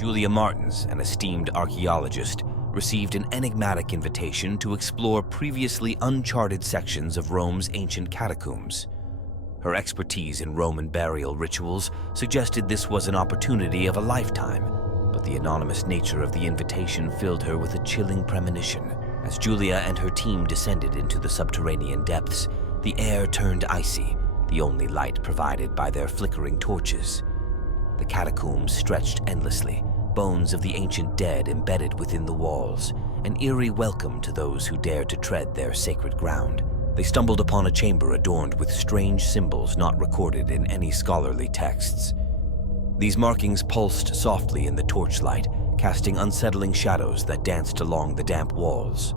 Julia Martins, an esteemed archaeologist, received an enigmatic invitation to explore previously uncharted sections of Rome's ancient catacombs. Her expertise in Roman burial rituals suggested this was an opportunity of a lifetime, but the anonymous nature of the invitation filled her with a chilling premonition. As Julia and her team descended into the subterranean depths, the air turned icy, the only light provided by their flickering torches. The catacombs stretched endlessly, bones of the ancient dead embedded within the walls, an eerie welcome to those who dared to tread their sacred ground. They stumbled upon a chamber adorned with strange symbols not recorded in any scholarly texts. These markings pulsed softly in the torchlight, casting unsettling shadows that danced along the damp walls.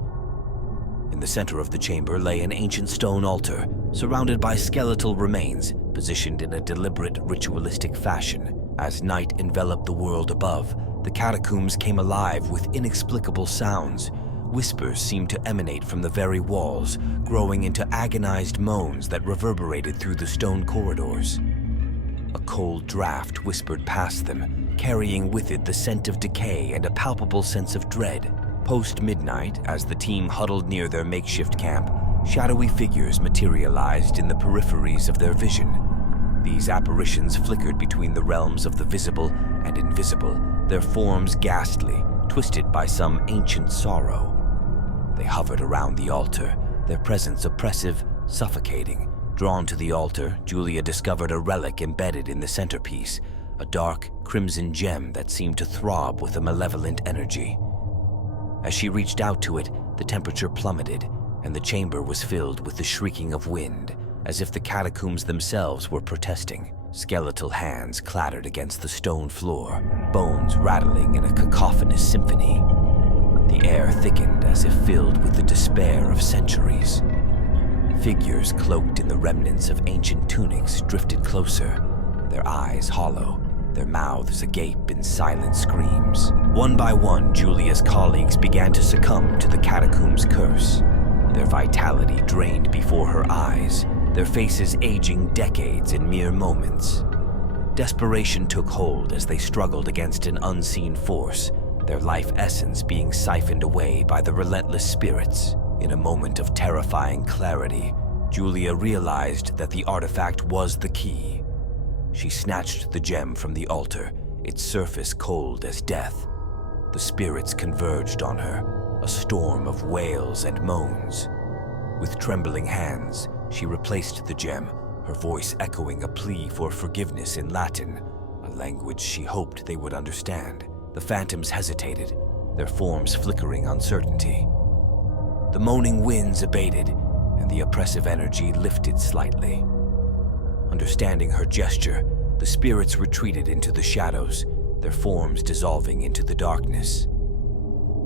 In the center of the chamber lay an ancient stone altar, surrounded by skeletal remains, positioned in a deliberate ritualistic fashion. As night enveloped the world above, the catacombs came alive with inexplicable sounds. Whispers seemed to emanate from the very walls, growing into agonized moans that reverberated through the stone corridors. A cold draft whispered past them, carrying with it the scent of decay and a palpable sense of dread. Post-midnight, as the team huddled near their makeshift camp, shadowy figures materialized in the peripheries of their vision. These apparitions flickered between the realms of the visible and invisible, their forms ghastly, twisted by some ancient sorrow. They hovered around the altar, their presence oppressive, suffocating. Drawn to the altar, Julia discovered a relic embedded in the centerpiece, a dark, crimson gem that seemed to throb with a malevolent energy. As she reached out to it, the temperature plummeted, and the chamber was filled with the shrieking of wind, as if the catacombs themselves were protesting. Skeletal hands clattered against the stone floor, bones rattling in a cacophonous symphony. The air thickened as if filled with the despair of centuries. Figures cloaked in the remnants of ancient tunics drifted closer, their eyes hollow, their mouths agape in silent screams. One by one, Julia's colleagues began to succumb to the catacombs' curse, their vitality drained before her eyes, their faces aging decades in mere moments. Desperation took hold as they struggled against an unseen force, their life essence being siphoned away by the relentless spirits. In a moment of terrifying clarity, Julia realized that the artifact was the key. She snatched the gem from the altar, its surface cold as death. The spirits converged on her, a storm of wails and moans. With trembling hands, she replaced the gem, her voice echoing a plea for forgiveness in Latin, a language she hoped they would understand. The phantoms hesitated, their forms flickering uncertainty. The moaning winds abated, and the oppressive energy lifted slightly. Understanding her gesture, the spirits retreated into the shadows, their forms dissolving into the darkness.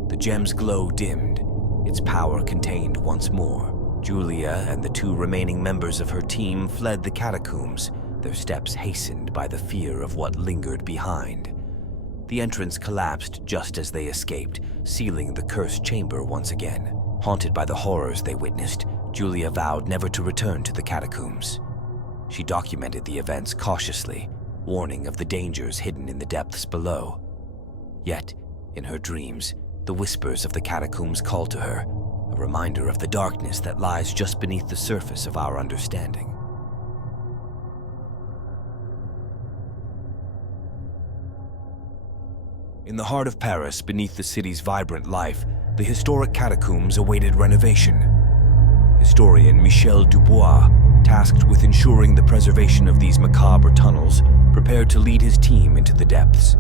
The gem's glow dimmed, its power contained once more. Julia and the two remaining members of her team fled the catacombs, their steps hastened by the fear of what lingered behind. The entrance collapsed just as they escaped, sealing the cursed chamber once again. Haunted by the horrors they witnessed, Julia vowed never to return to the catacombs. She documented the events cautiously, warning of the dangers hidden in the depths below. Yet, in her dreams, the whispers of the catacombs called to her, a reminder of the darkness that lies just beneath the surface of our understanding. In the heart of Paris, beneath the city's vibrant life, the historic catacombs awaited renovation. Historian Michel Dubois, tasked with ensuring the preservation of these macabre tunnels, prepared to lead his team into the depths.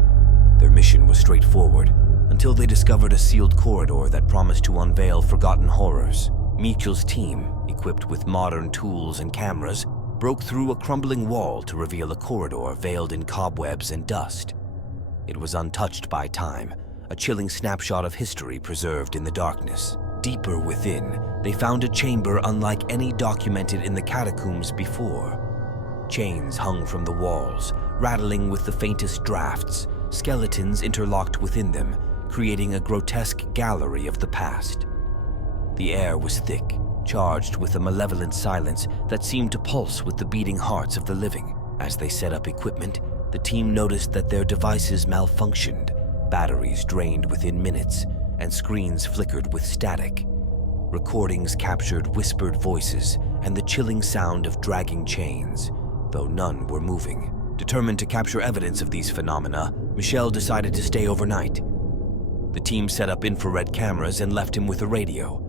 Their mission was straightforward, until they discovered a sealed corridor that promised to unveil forgotten horrors. Michel's team, equipped with modern tools and cameras, broke through a crumbling wall to reveal a corridor veiled in cobwebs and dust. It was untouched by time, a chilling snapshot of history preserved in the darkness. Deeper within, they found a chamber unlike any documented in the catacombs before. Chains hung from the walls, rattling with the faintest drafts, skeletons interlocked within them, creating a grotesque gallery of the past. The air was thick, charged with a malevolent silence that seemed to pulse with the beating hearts of the living. As they set up equipment, the team noticed that their devices malfunctioned, Batteries drained within minutes, and screens flickered with static. Recordings captured whispered voices and the chilling sound of dragging chains, though none were moving. Determined to capture evidence of these phenomena, Michel decided to stay overnight. The team set up infrared cameras and left him with a radio.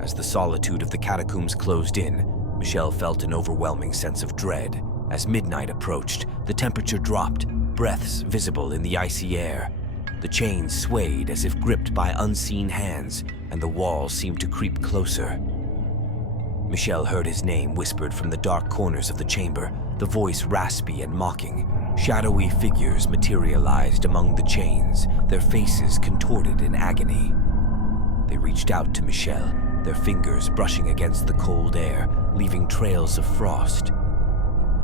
As the solitude of the catacombs closed in, Michel felt an overwhelming sense of dread. As midnight approached, the temperature dropped, breaths visible in the icy air. The chains swayed as if gripped by unseen hands, and the walls seemed to creep closer. Michel heard his name whispered from the dark corners of the chamber, the voice raspy and mocking. Shadowy figures materialized among the chains, their faces contorted in agony. They reached out to Michel, their fingers brushing against the cold air, leaving trails of frost.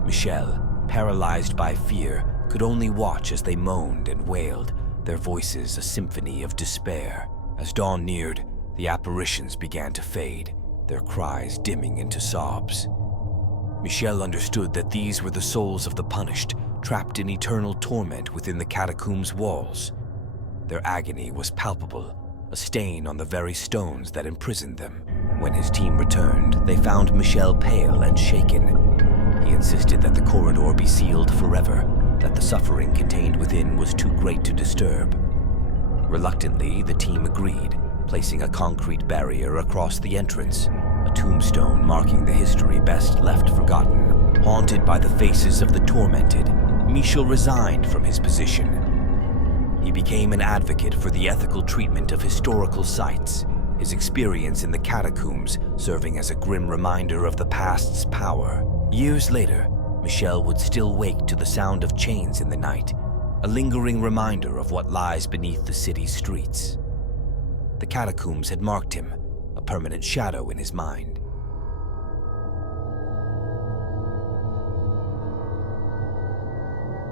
Michel, paralyzed by fear, could only watch as they moaned and wailed, their voices a symphony of despair. As dawn neared, the apparitions began to fade, their cries dimming into sobs. Michel understood that these were the souls of the punished, trapped in eternal torment within the catacombs' walls. Their agony was palpable, a stain on the very stones that imprisoned them. When his team returned, they found Michel pale and shaken. He insisted that the corridor be sealed forever, that the suffering contained within was too great to disturb. Reluctantly, the team agreed, placing a concrete barrier across the entrance, a tombstone marking the history best left forgotten. Haunted by the faces of the tormented, Michel resigned from his position. He became an advocate for the ethical treatment of historical sites, his experience in the catacombs serving as a grim reminder of the past's power. Years later, Michel would still wake to the sound of chains in the night, a lingering reminder of what lies beneath the city's streets. The catacombs had marked him, a permanent shadow in his mind.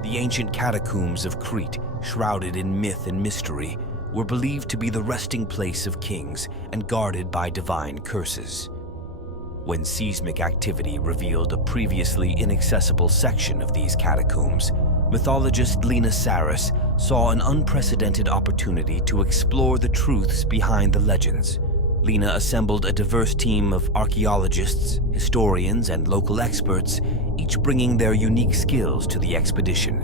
The ancient catacombs of Crete, shrouded in myth and mystery, were believed to be the resting place of kings and guarded by divine curses. When seismic activity revealed a previously inaccessible section of these catacombs, mythologist Lina Saris saw an unprecedented opportunity to explore the truths behind the legends. Lina assembled a diverse team of archaeologists, historians, and local experts, each bringing their unique skills to the expedition.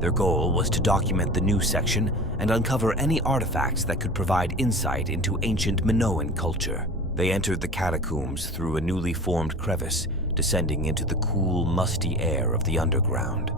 Their goal was to document the new section and uncover any artifacts that could provide insight into ancient Minoan culture. They entered the catacombs through a newly formed crevice, descending into the cool, musty air of the underground.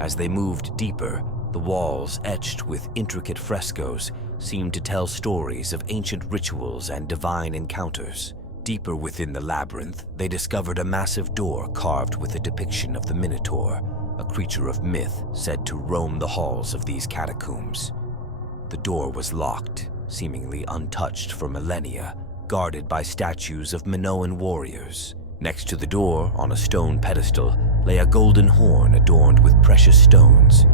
As they moved deeper, the walls, etched with intricate frescoes, seemed to tell stories of ancient rituals and divine encounters. Deeper within the labyrinth, they discovered a massive door carved with a depiction of the Minotaur, a creature of myth said to roam the halls of these catacombs. The door was locked, seemingly untouched for millennia, guarded by statues of Minoan warriors. Next to the door, on a stone pedestal, lay a golden horn adorned with precious stones.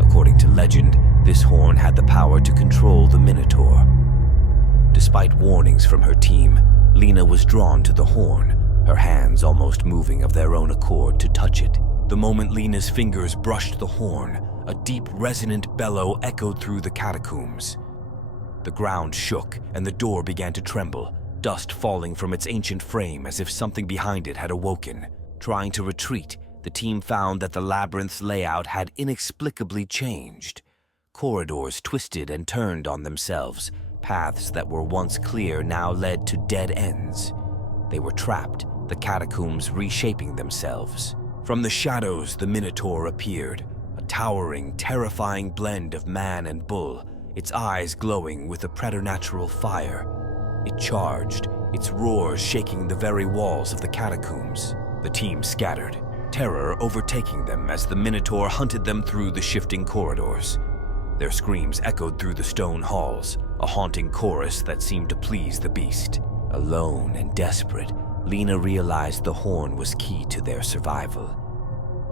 According to legend, this horn had the power to control the Minotaur. Despite warnings from her team, Lina was drawn to the horn, her hands almost moving of their own accord to touch it. The moment Lina's fingers brushed the horn, a deep, resonant bellow echoed through the catacombs. The ground shook, and the door began to tremble, dust falling from its ancient frame as if something behind it had awoken. Trying to retreat, the team found that the labyrinth's layout had inexplicably changed. Corridors twisted and turned on themselves. Paths that were once clear now led to dead ends. They were trapped, the catacombs reshaping themselves. From the shadows, the Minotaur appeared, a towering, terrifying blend of man and bull, its eyes glowing with a preternatural fire. It charged, its roars shaking the very walls of the catacombs. The team scattered, terror overtaking them as the Minotaur hunted them through the shifting corridors. Their screams echoed through the stone halls, a haunting chorus that seemed to please the beast. Alone and desperate, Lina realized the horn was key to their survival.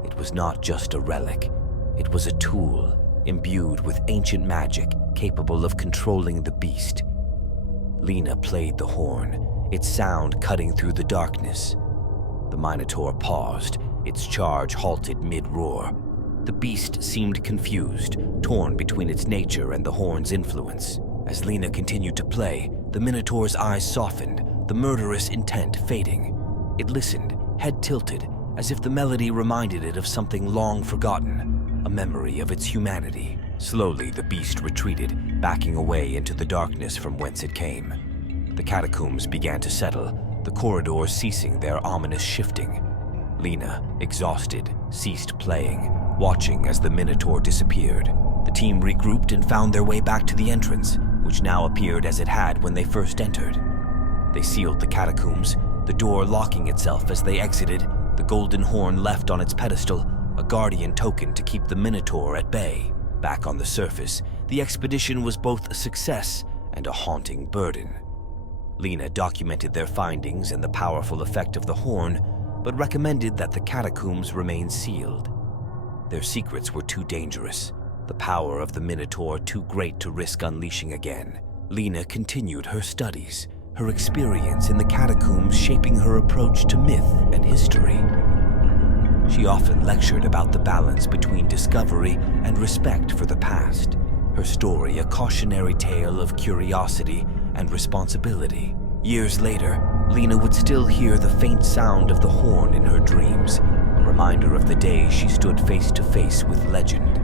It was not just a relic, it was a tool imbued with ancient magic capable of controlling the beast. Lina played the horn, its sound cutting through the darkness. The Minotaur paused, its charge halted mid-roar. The beast seemed confused, torn between its nature and the horn's influence. As Lena continued to play, the Minotaur's eyes softened, the murderous intent fading. It listened, head tilted, as if the melody reminded it of something long forgotten, a memory of its humanity. Slowly, the beast retreated, backing away into the darkness from whence it came. The catacombs began to settle, the corridors ceasing their ominous shifting. Lena, exhausted, ceased playing, watching as the Minotaur disappeared. The team regrouped and found their way back to the entrance, which now appeared as it had when they first entered. They sealed the catacombs, the door locking itself as they exited, the golden horn left on its pedestal, a guardian token to keep the Minotaur at bay. Back on the surface, the expedition was both a success and a haunting burden. Lena documented their findings and the powerful effect of the horn, but recommended that the catacombs remain sealed. Their secrets were too dangerous, the power of the Minotaur too great to risk unleashing again. Lena continued her studies, her experience in the catacombs shaping her approach to myth and history. She often lectured about the balance between discovery and respect for the past, her story a cautionary tale of curiosity and responsibility. Years later, Lena would still hear the faint sound of the horn in her dreams, a reminder of the day she stood face to face with legend.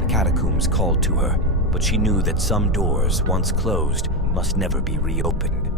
The catacombs called to her, but she knew that some doors, once closed, must never be reopened.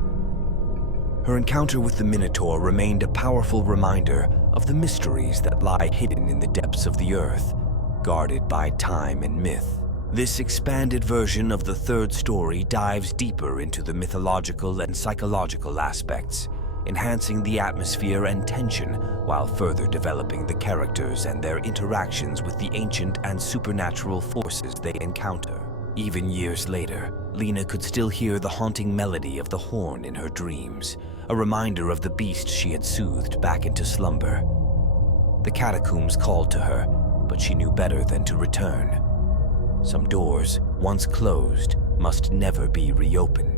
Her encounter with the Minotaur remained a powerful reminder of the mysteries that lie hidden in the depths of the earth, guarded by time and myth. This expanded version of the third story dives deeper into the mythological and psychological aspects, enhancing the atmosphere and tension while further developing the characters and their interactions with the ancient and supernatural forces they encounter. Even years later, Lena could still hear the haunting melody of the horn in her dreams, a reminder of the beast she had soothed back into slumber. The catacombs called to her, but she knew better than to return. Some doors, once closed, must never be reopened.